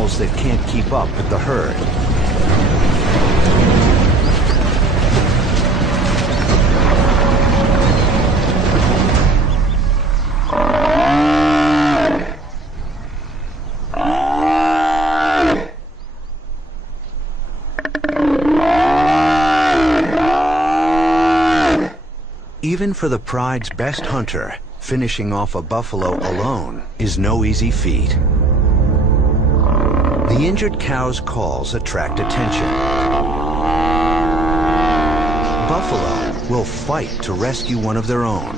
animals that can't keep up with the herd. Even for the pride's best hunter, finishing off a buffalo alone is no easy feat. The injured cow's calls attract attention. Buffalo will fight to rescue one of their own,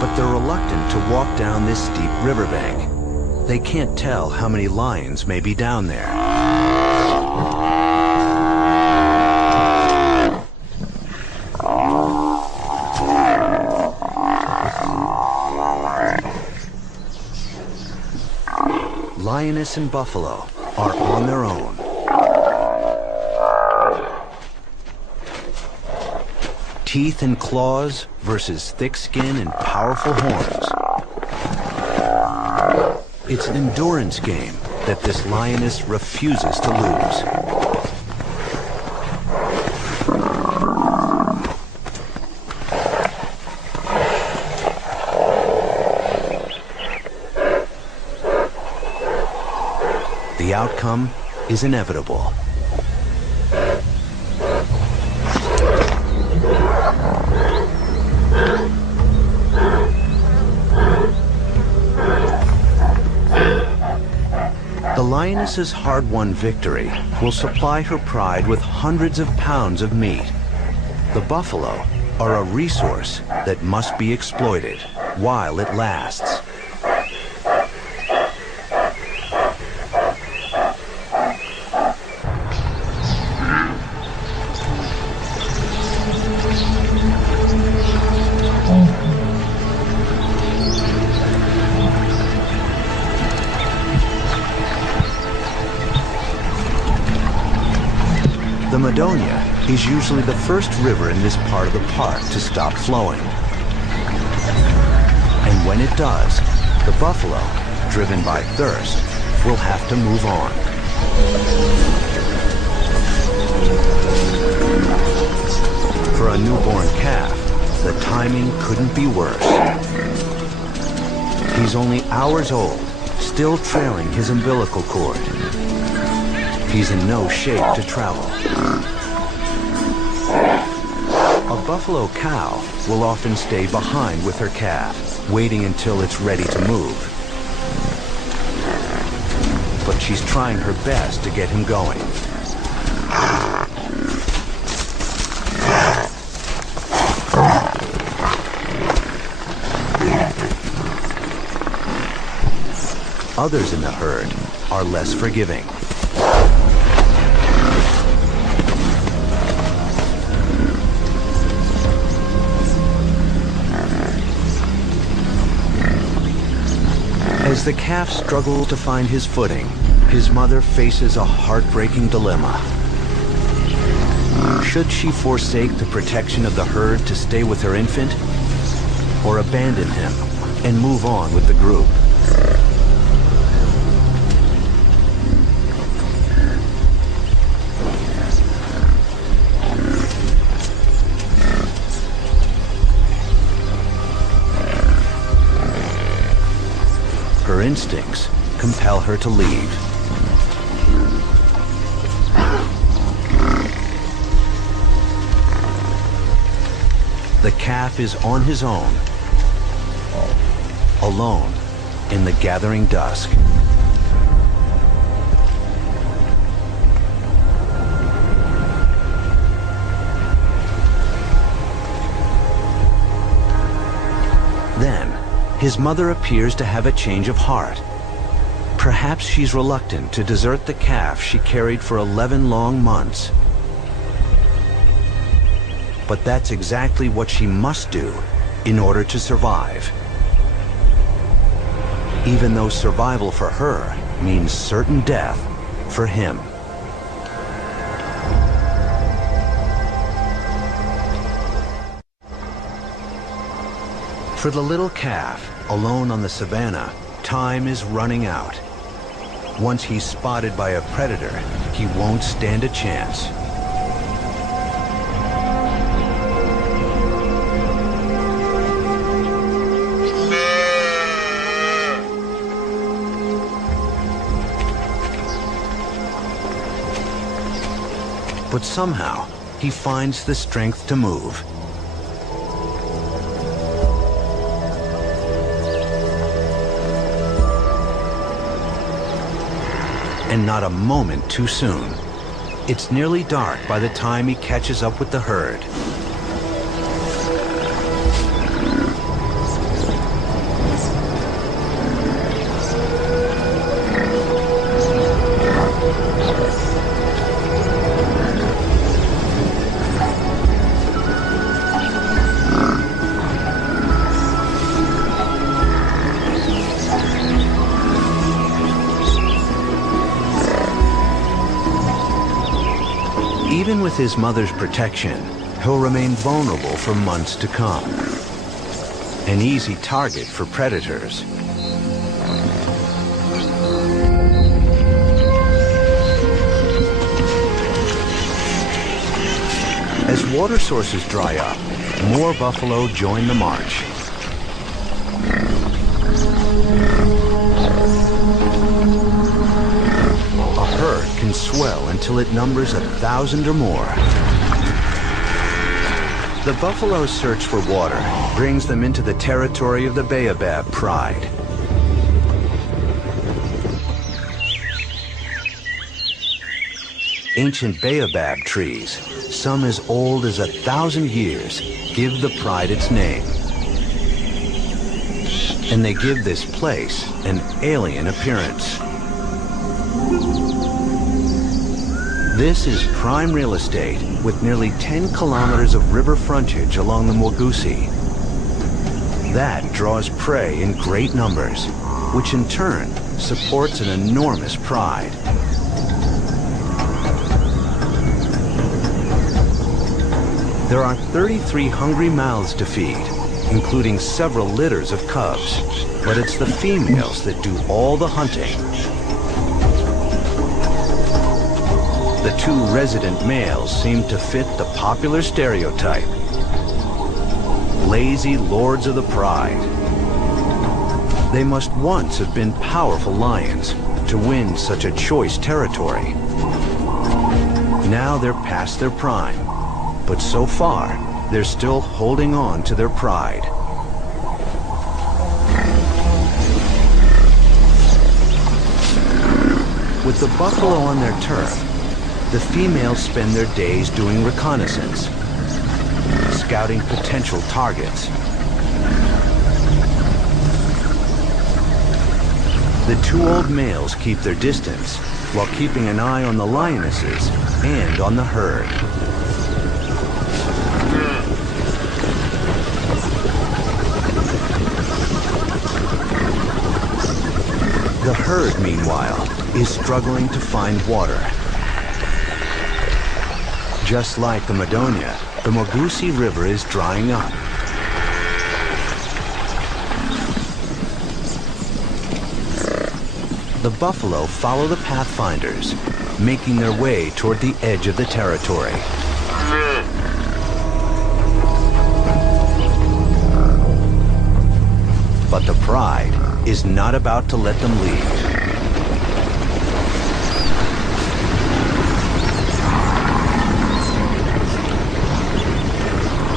but they're reluctant to walk down this steep riverbank. They can't tell how many lions may be down there. Lioness and buffalo are on their own. Teeth and claws versus thick skin and powerful horns. It's an endurance game that this lioness refuses to lose. The outcome is inevitable. The lioness's hard-won victory will supply her pride with hundreds of pounds of meat. The buffalo are a resource that must be exploited while it lasts. The Madonia is usually the first river in this part of the park to stop flowing. And when it does, the buffalo, driven by thirst, will have to move on. For a newborn calf, the timing couldn't be worse. He's only hours old, still trailing his umbilical cord. He's in no shape to travel. A buffalo cow will often stay behind with her calf, waiting until it's ready to move. But she's trying her best to get him going. Others in the herd are less forgiving. As the calf struggles to find his footing, his mother faces a heartbreaking dilemma. Should she forsake the protection of the herd to stay with her infant, or abandon him and move on with the group? Her instincts compel her to leave. The calf is on his own, alone in the gathering dusk. Then, his mother appears to have a change of heart. Perhaps she's reluctant to desert the calf she carried for 11 long months. But that's exactly what she must do in order to survive. Even though survival for her means certain death for him. For the little calf, alone on the savannah, time is running out. Once he's spotted by a predator, he won't stand a chance. But somehow, he finds the strength to move. And not a moment too soon. It's nearly dark by the time he catches up with the herd. Even with his mother's protection, he'll remain vulnerable for months to come. An easy target for predators. As water sources dry up, more buffalo join the march. Can swell until it numbers 1,000 or more. The buffalo's search for water brings them into the territory of the baobab pride. Ancient baobab trees, some as old as 1,000 years, give the pride its name. And they give this place an alien appearance. This is prime real estate with nearly 10 kilometers of river frontage along the Mwagusi. That draws prey in great numbers, which in turn supports an enormous pride. There are 33 hungry mouths to feed, including several litters of cubs, but it's the females that do all the hunting. The two resident males seem to fit the popular stereotype. Lazy lords of the pride. They must once have been powerful lions to win such a choice territory. Now they're past their prime, but so far, they're still holding on to their pride. With the buffalo on their turf, the females spend their days doing reconnaissance, scouting potential targets. The two old males keep their distance while keeping an eye on the lionesses and on the herd. The herd, meanwhile, is struggling to find water. Just like the Madonia, the Mwagusi River is drying up. The buffalo follow the pathfinders, making their way toward the edge of the territory. But the pride is not about to let them leave.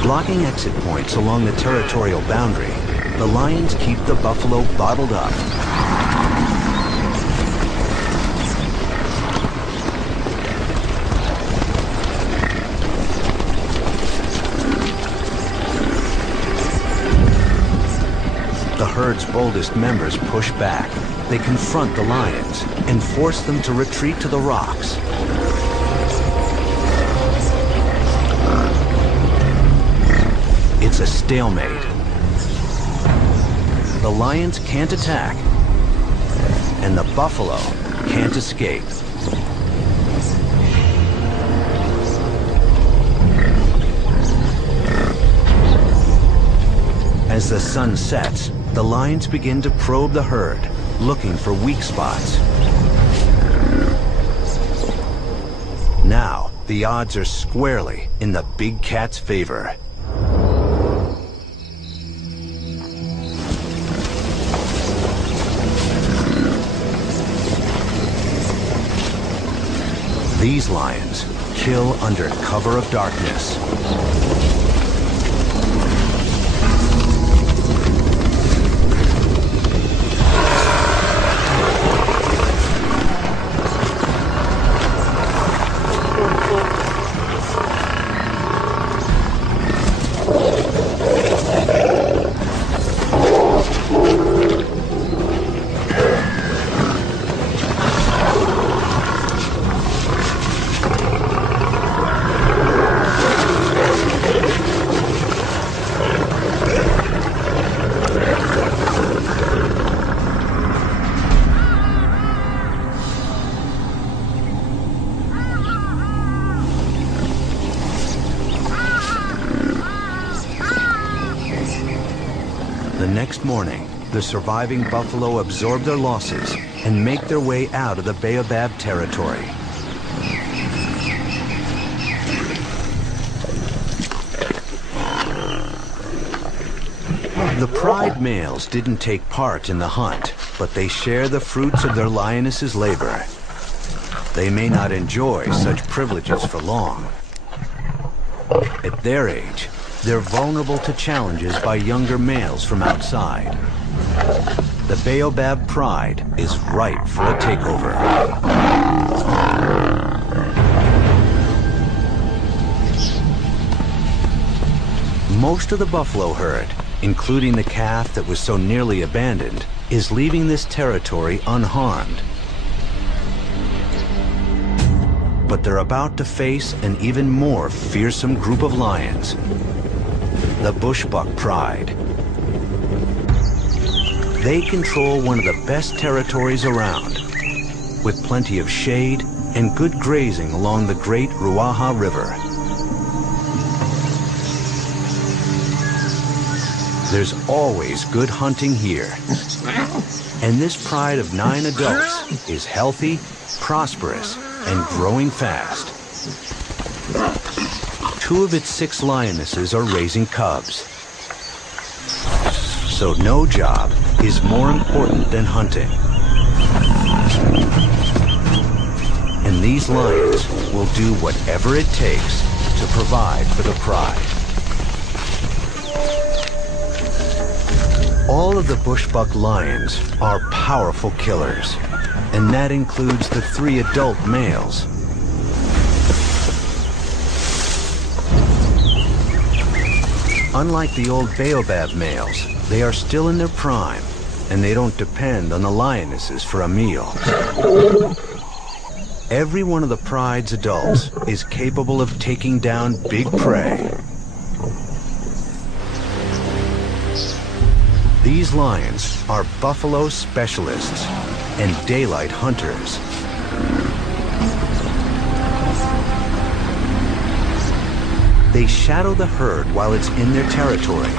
Blocking exit points along the territorial boundary, the lions keep the buffalo bottled up. The herd's boldest members push back. They confront the lions and force them to retreat to the rocks. It's a stalemate. The lions can't attack, and the buffalo can't escape. As the sun sets, the lions begin to probe the herd, looking for weak spots. the odds are squarely in the big cat's favor. These lions kill under cover of darkness. The next morning, the surviving buffalo absorb their losses and make their way out of the baobab territory. The pride males didn't take part in the hunt, but they share the fruits of their lioness's labor. They may not enjoy such privileges for long. At their age, they're vulnerable to challenges by younger males from outside. The baobab pride is ripe for a takeover. Most of the buffalo herd, including the calf that was so nearly abandoned, is leaving this territory unharmed. But they're about to face an even more fearsome group of lions. The bushbuck pride. They control one of the best territories around, with plenty of shade and good grazing along the great Ruaha River. There's always good hunting here. And this pride of 9 adults is healthy, prosperous, and growing fast. 2 of its 6 lionesses are raising cubs. So no job is more important than hunting. And these lions will do whatever it takes to provide for the pride. All of the bushbuck lions are powerful killers, and that includes the 3 adult males. Unlike the old baobab males, they are still in their prime, and they don't depend on the lionesses for a meal. Every one of the pride's adults is capable of taking down big prey. These lions are buffalo specialists and daylight hunters. They shadow the herd while it's in their territory,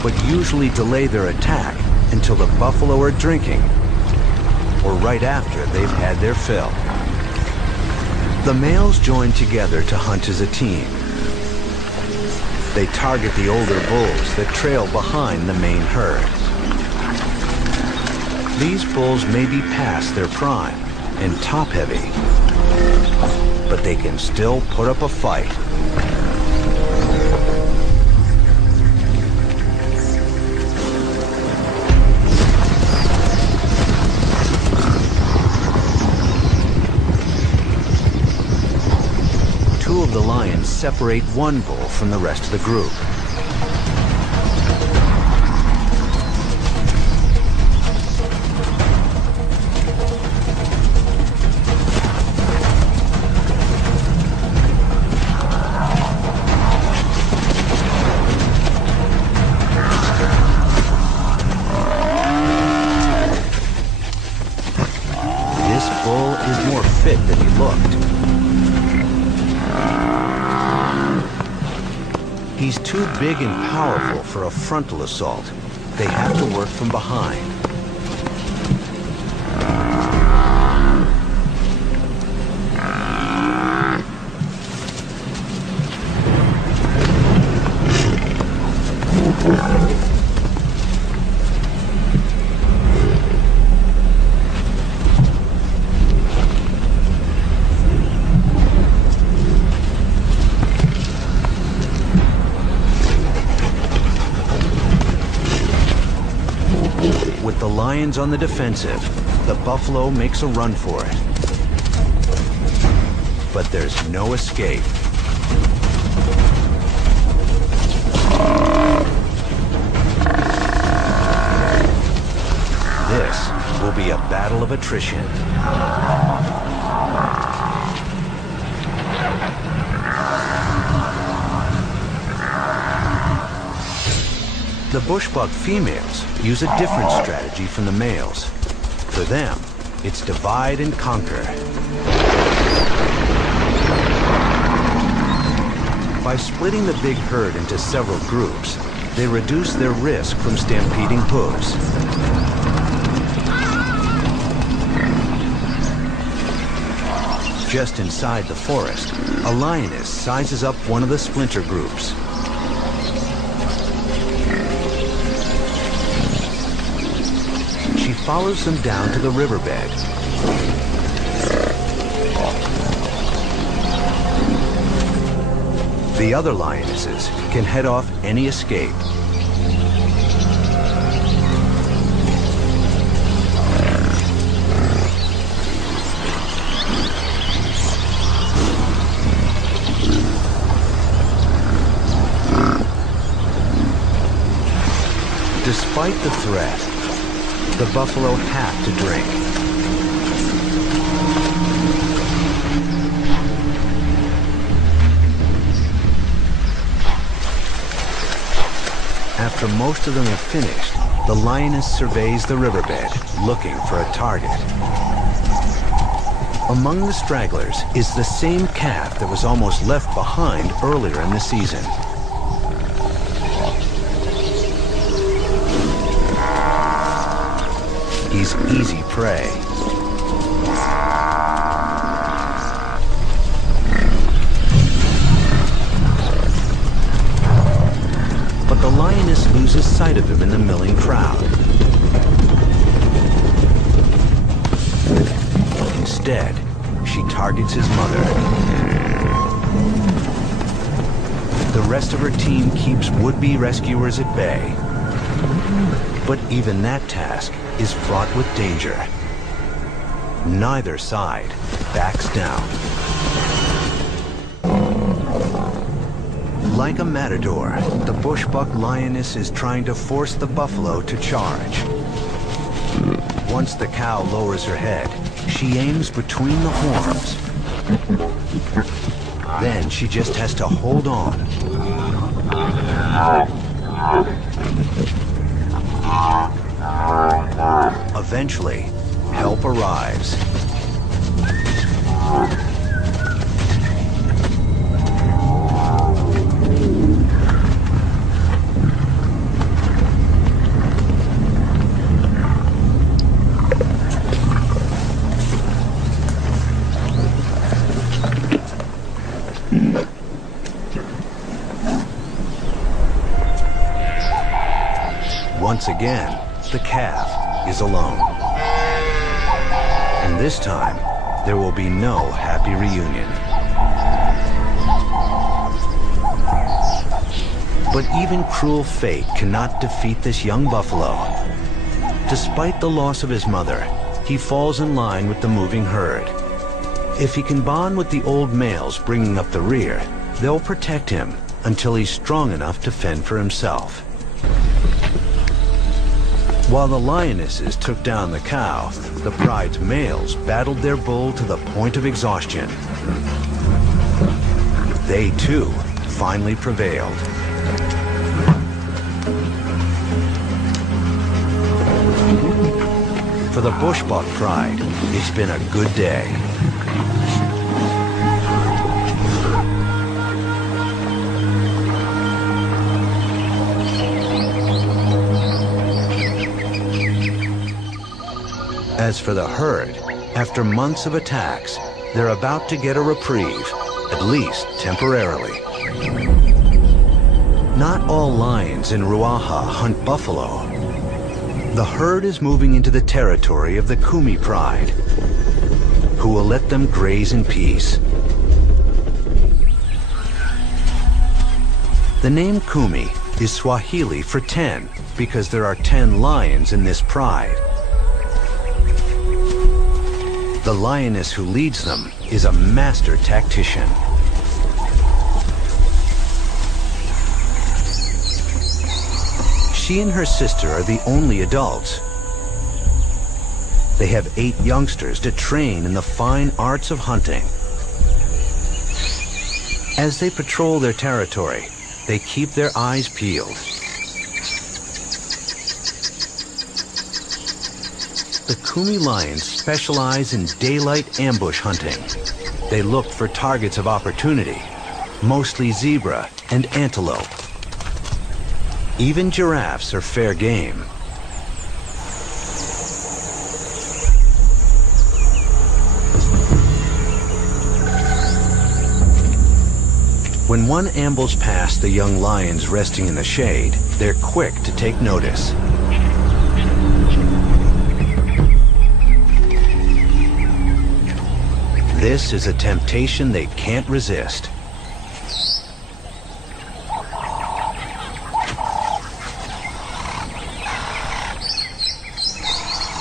but usually delay their attack until the buffalo are drinking, or right after they've had their fill. The males join together to hunt as a team. They target the older bulls that trail behind the main herd. These bulls may be past their prime and top-heavy, but they can still put up a fight. Two of the lions separate one bull from the rest of the group. This bull is more fit than he looked. He's too big and powerful for a frontal assault. They have to work from behind. lions on the defensive, the buffalo makes a run for it. But there's no escape. This will be a battle of attrition. The bushbuck females use a different strategy from the males. For them, it's divide and conquer. By splitting the big herd into several groups, they reduce their risk from stampeding hooves. Just inside the forest, a lioness sizes up one of the splinter groups. She follows them down to the riverbed. The other lionesses can head off any escape. Despite the threat, the buffalo have to drink. After most of them have finished, the lioness surveys the riverbed, looking for a target. Among the stragglers is the same calf that was almost left behind earlier in the season. He's easy prey. But the lioness loses sight of him in the milling crowd. Instead, she targets his mother. The rest of her team keeps would-be rescuers at bay. But even that task is fraught with danger. Neither side backs down. Like a matador, the bushbuck lioness is trying to force the buffalo to charge. Once the cow lowers her head, she aims between the horns. Then she just has to hold on. Eventually, help arrives. Once again, the calf is alone. And this time, there will be no happy reunion. But even cruel fate cannot defeat this young buffalo. Despite the loss of his mother, he falls in line with the moving herd. If he can bond with the old males bringing up the rear, they'll protect him until he's strong enough to fend for himself. While the lionesses took down the cow, the pride's males battled their bull to the point of exhaustion. They, too, finally prevailed. For the bushbuck pride, it's been a good day. As for the herd, after months of attacks, they're about to get a reprieve, at least temporarily. Not all lions in Ruaha hunt buffalo. The herd is moving into the territory of the Kumi pride, who will let them graze in peace. The name Kumi is Swahili for 10 because there are 10 lions in this pride. The lioness who leads them is a master tactician. She and her sister are the only adults. They have 8 youngsters to train in the fine arts of hunting. As they patrol their territory, they keep their eyes peeled. The Kumi lions specialize in daylight ambush hunting. They look for targets of opportunity, mostly zebra and antelope. Even giraffes are fair game. When one ambles past the young lions resting in the shade, they're quick to take notice. This is a temptation they can't resist.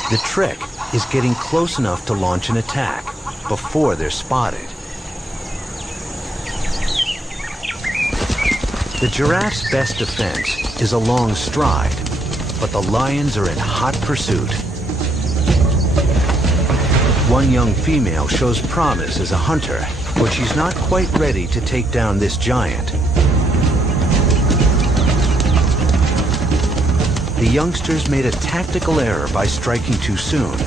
The trick is getting close enough to launch an attack before they're spotted. The giraffe's best defense is a long stride, but the lions are in hot pursuit. One young female shows promise as a hunter, but she's not quite ready to take down this giant. The youngsters made a tactical error by striking too soon.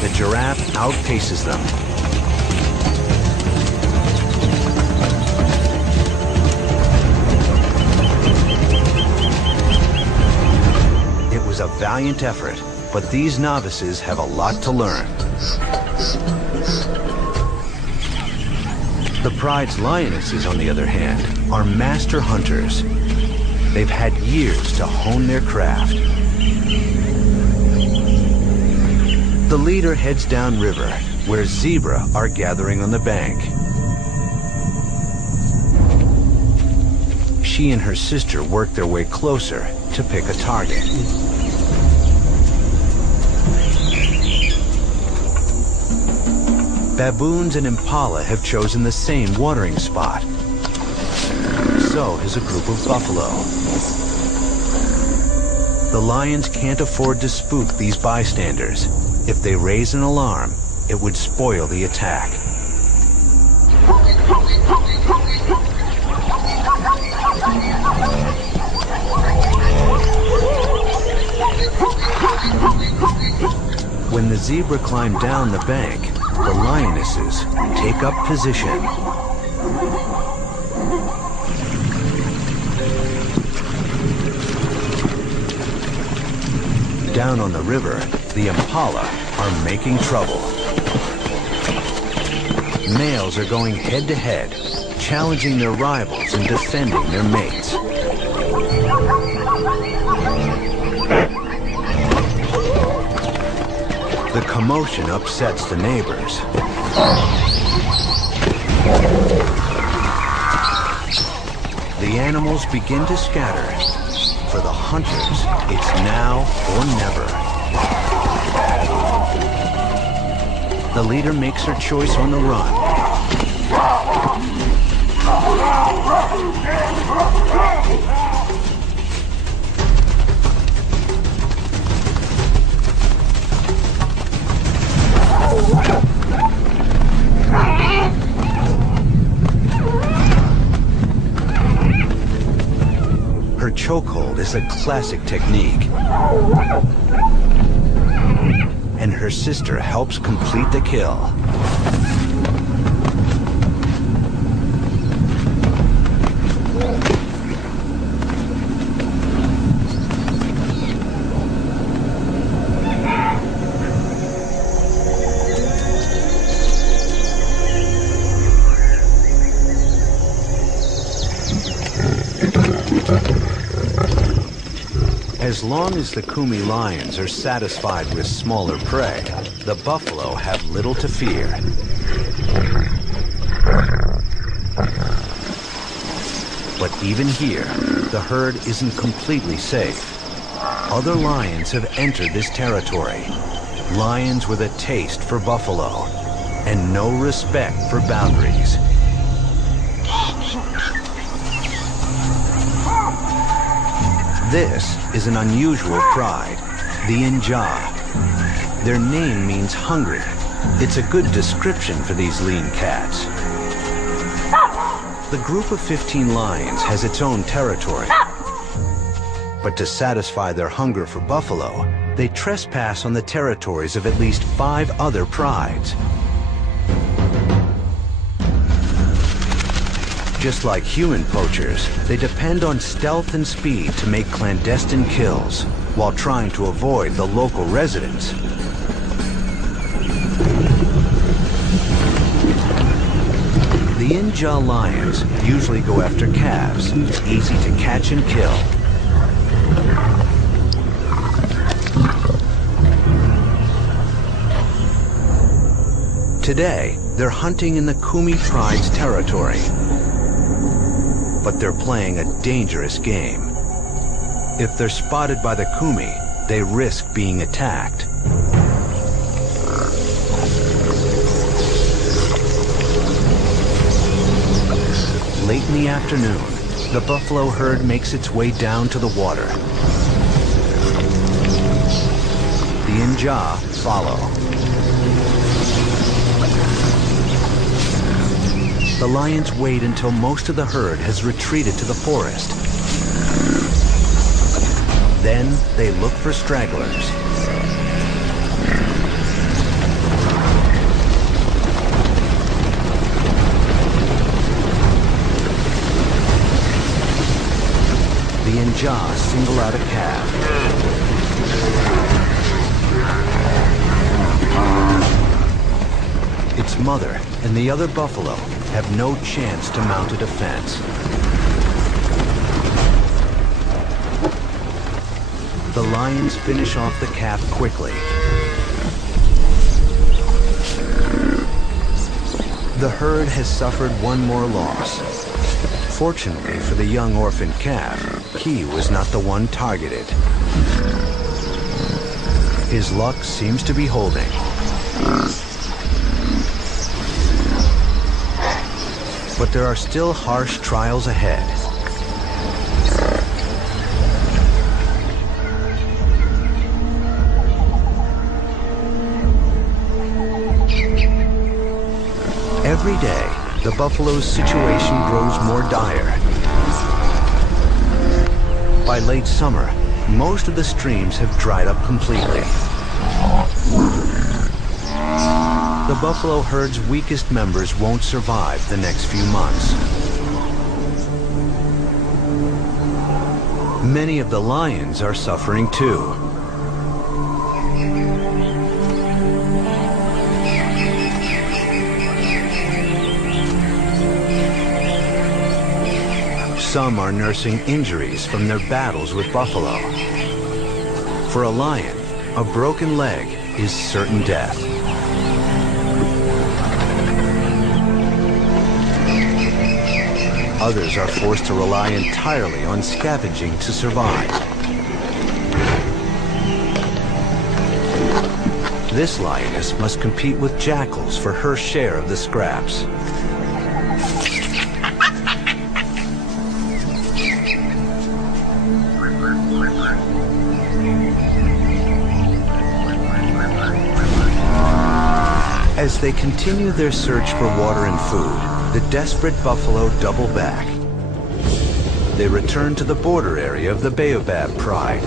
The giraffe outpaces them. It was a valiant effort, but these novices have a lot to learn. The pride's lionesses, on the other hand, are master hunters. They've had years to hone their craft. The leader heads downriver, where zebra are gathering on the bank. She and her sister work their way closer to pick a target. Baboons and impala have chosen the same watering spot. So has a group of buffalo. The lions can't afford to spook these bystanders. If they raise an alarm, it would spoil the attack. When the zebra climb down the bank, the lionesses take up position. Down on the river, the impala are making trouble. Males are going head-to-head, challenging their rivals and defending their mates. The commotion upsets the neighbors. The animals begin to scatter. For the hunters, it's now or never. The leader makes her choice on the run. Her chokehold is a classic technique. And her sister helps complete the kill. As long as the Kumi lions are satisfied with smaller prey, the buffalo have little to fear. But even here, the herd isn't completely safe. Other lions have entered this territory. lions with a taste for buffalo and no respect for boundaries. This is an unusual pride, the Inja. Their name means hungry. It's a good description for these lean cats. The group of 15 lions has its own territory. But to satisfy their hunger for buffalo, they trespass on the territories of at least 5 other prides. Just like human poachers, they depend on stealth and speed to make clandestine kills while trying to avoid the local residents. The Inja lions usually go after calves, easy to catch and kill. Today, they're hunting in the Kumi Pride's territory. But they're playing a dangerous game. If they're spotted by the Kumi, they risk being attacked. Late in the afternoon, the buffalo herd makes its way down to the water. The Inja follow. The lions wait until most of the herd has retreated to the forest. Then they look for stragglers. The Inja single out a calf. Its mother and the other buffalo have no chance to mount a defense. The lions finish off the calf quickly. The herd has suffered one more loss. Fortunately for the young orphaned calf, he was not the one targeted. His luck seems to be holding. But there are still harsh trials ahead. Every day, the buffalo's situation grows more dire. By late summer, most of the streams have dried up completely. The buffalo herd's weakest members won't survive the next few months. Many of the lions are suffering too. Some are nursing injuries from their battles with buffalo. For a lion, a broken leg is certain death. Others are forced to rely entirely on scavenging to survive. This lioness must compete with jackals for her share of the scraps. As they continue their search for water and food, the desperate buffalo double back. They return to the border area of the Baobab Pride.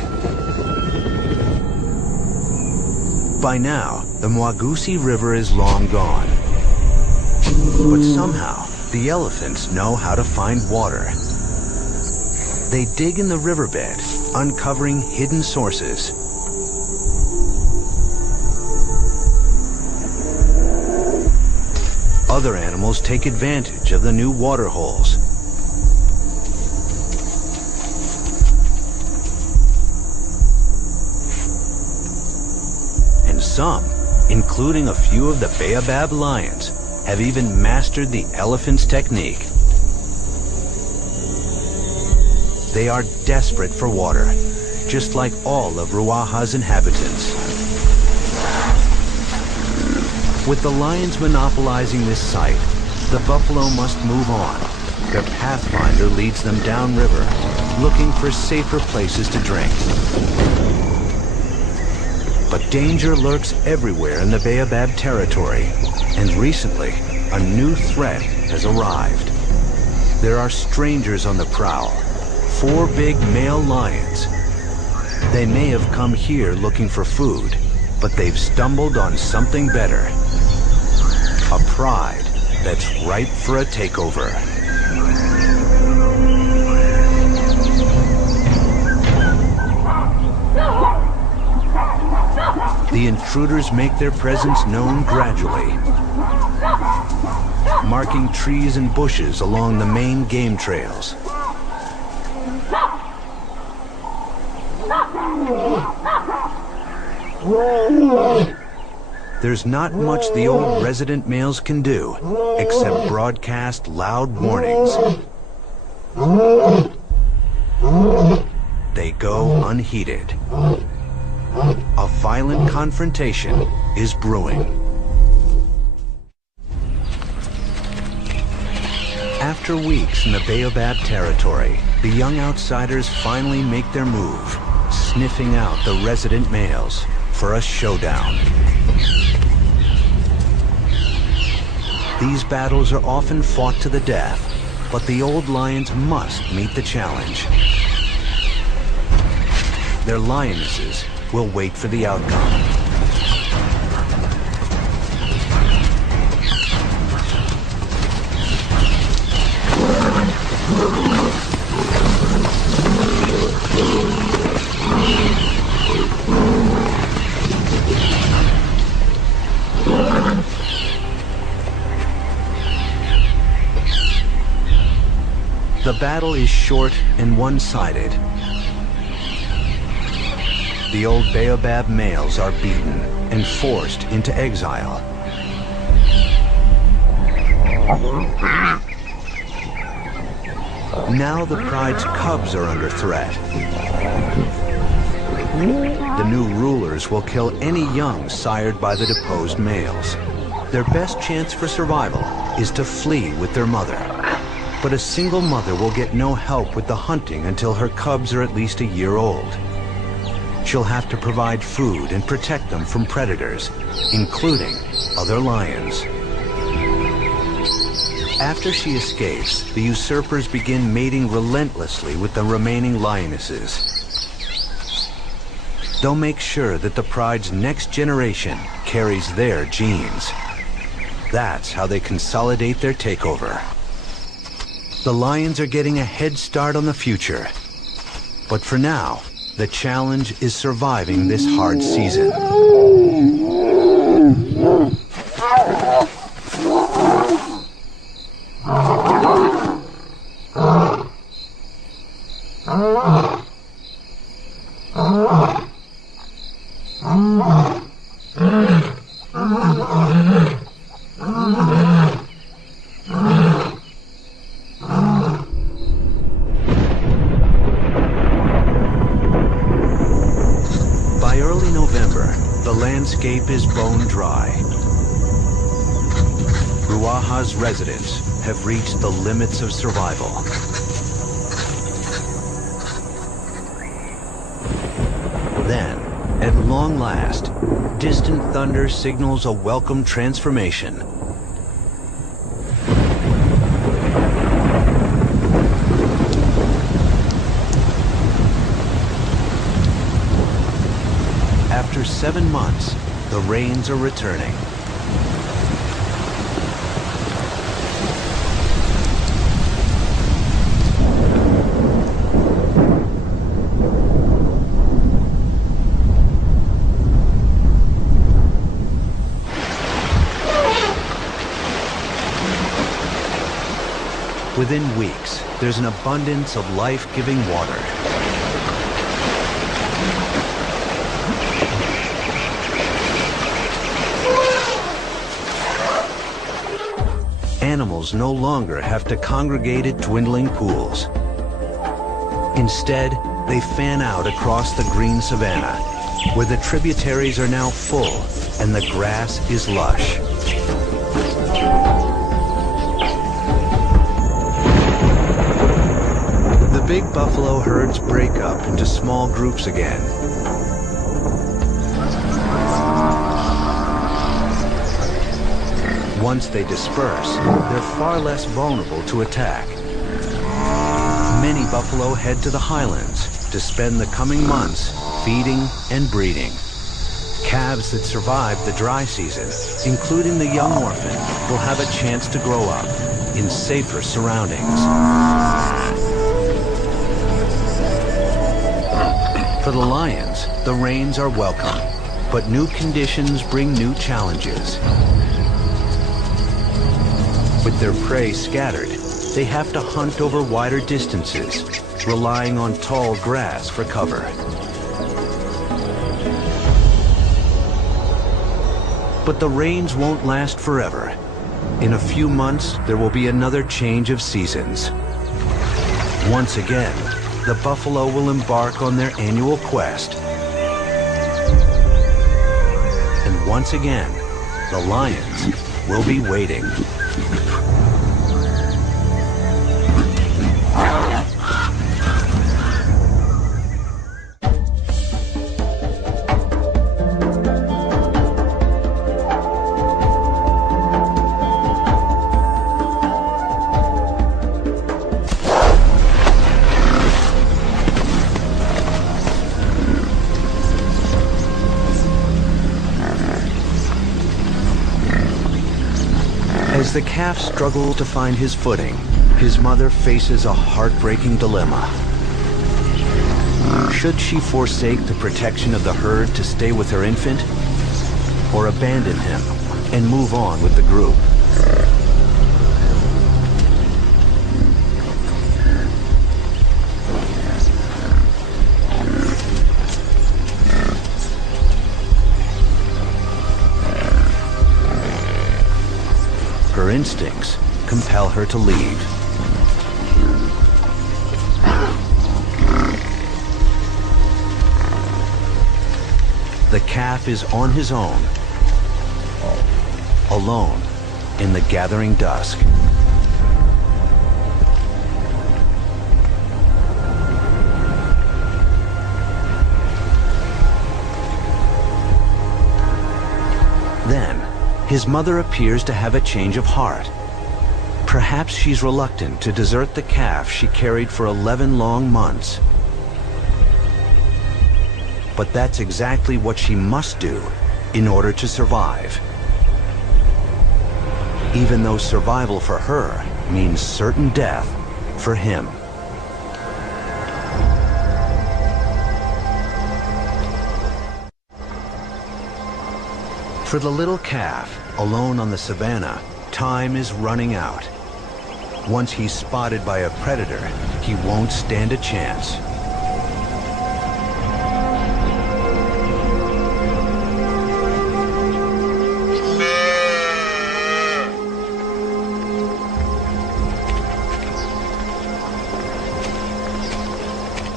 By now, the Mwagusi River is long gone. But somehow, the elephants know how to find water. They dig in the riverbed, uncovering hidden sources. Other animals take advantage of the new water holes. And some, including a few of the Baobab lions, have even mastered the elephant's technique. They are desperate for water, just like all of Ruaha's inhabitants. With the lions monopolizing this site, the buffalo must move on. Their pathfinder leads them downriver, looking for safer places to drink. But danger lurks everywhere in the Baobab territory, and recently, a new threat has arrived. There are strangers on the prowl, 4 big male lions. They may have come here looking for food, but they've stumbled on something better. A pride that's ripe for a takeover. The intruders make their presence known gradually, marking trees and bushes along the main game trails. There's not much the old resident males can do, except broadcast loud warnings. They go unheeded. A violent confrontation is brewing. After weeks in the Baobab territory, the young outsiders finally make their move, sniffing out the resident males for a showdown. These battles are often fought to the death, but the old lions must meet the challenge. Their lionesses will wait for the outcome. The battle is short and one-sided. The old Baobab males are beaten and forced into exile. Now the pride's cubs are under threat. The new rulers will kill any young sired by the deposed males. Their best chance for survival is to flee with their mother. But a single mother will get no help with the hunting until her cubs are at least a year old. She'll have to provide food and protect them from predators, including other lions. After she escapes, the usurpers begin mating relentlessly with the remaining lionesses. They'll make sure that the pride's next generation carries their genes. That's how they consolidate their takeover. The lions are getting a head start on the future. But for now, the challenge is surviving this hard season. By early November, the landscape is bone dry. Ruaha's residents have reached the limits of survival. Then, at long last, distant thunder signals a welcome transformation. After 7 months, the rains are returning. Within weeks, there's an abundance of life-giving water. Animals no longer have to congregate at dwindling pools. Instead, they fan out across the green savanna, where the tributaries are now full and the grass is lush. The big buffalo herds break up into small groups again. Once they disperse, they're far less vulnerable to attack. Many buffalo head to the highlands to spend the coming months feeding and breeding. Calves that survive the dry season, including the young orphan, will have a chance to grow up in safer surroundings. For the lions, the rains are welcome, but new conditions bring new challenges. With their prey scattered, they have to hunt over wider distances, relying on tall grass for cover. But the rains won't last forever. In a few months, there will be another change of seasons. Once again, the buffalo will embark on their annual quest. And once again, the lions will be waiting. As the calf struggles to find his footing, his mother faces a heartbreaking dilemma. Should she forsake the protection of the herd to stay with her infant, or abandon him and move on with the group? Her instincts compel her to leave. The calf is on his own, alone in the gathering dusk. Then, his mother appears to have a change of heart. Perhaps she's reluctant to desert the calf she carried for 11 long months. But that's exactly what she must do in order to survive. Even though survival for her means certain death for him. For the little calf, alone on the savannah, time is running out. Once he's spotted by a predator, he won't stand a chance.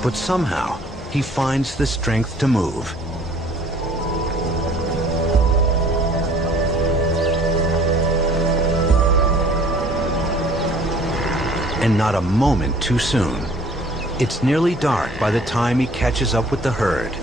But somehow, he finds the strength to move. And not a moment too soon. It's nearly dark by the time he catches up with the herd.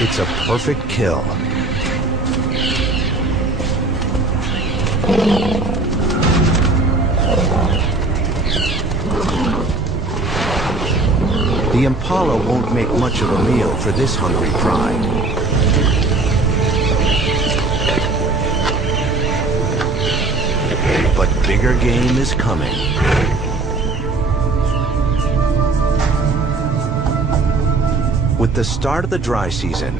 It's a perfect kill. The impala won't make much of a meal for this hungry pride. But bigger game is coming. With the start of the dry season,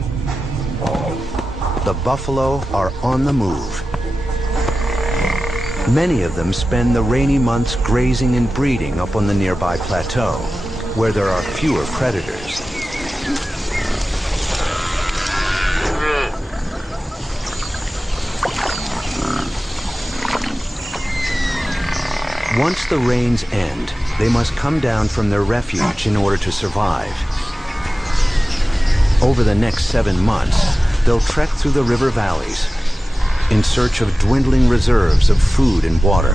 the buffalo are on the move. Many of them spend the rainy months grazing and breeding up on the nearby plateau, where there are fewer predators. Once the rains end, they must come down from their refuge in order to survive. Over the next 7 months, they'll trek through the river valleys in search of dwindling reserves of food and water.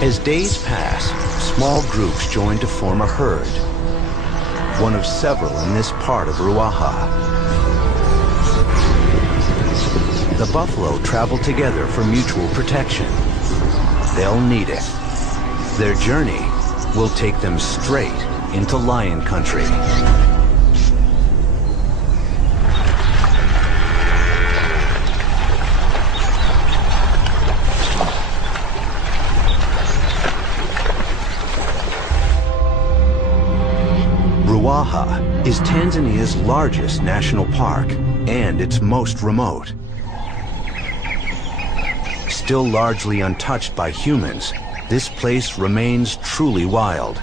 As days pass, small groups join to form a herd, one of several in this part of Ruaha. The buffalo travel together for mutual protection. They'll need it. Their journey will take them straight into lion country. Ruaha is Tanzania's largest national park and its most remote. Still largely untouched by humans, this place remains truly wild.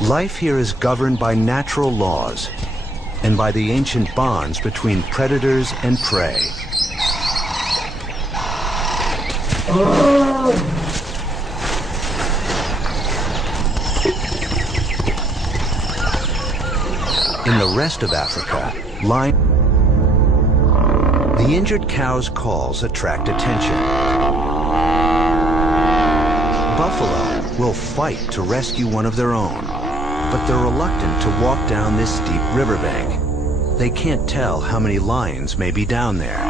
Life here is governed by natural laws and by the ancient bonds between predators and prey. In the rest of Africa, the injured cow's calls attract attention. Buffalo will fight to rescue one of their own, but they're reluctant to walk down this steep riverbank. They can't tell how many lions may be down there.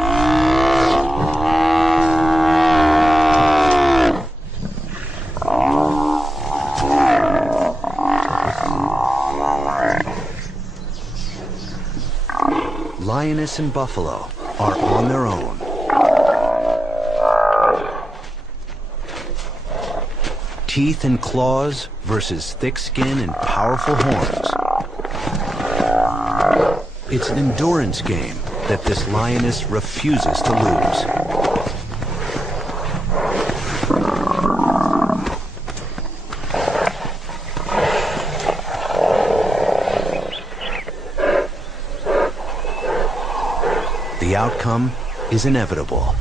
Lioness and buffalo are on their own. Teeth and claws versus thick skin and powerful horns. It's an endurance game that this lioness refuses to lose. The outcome is inevitable.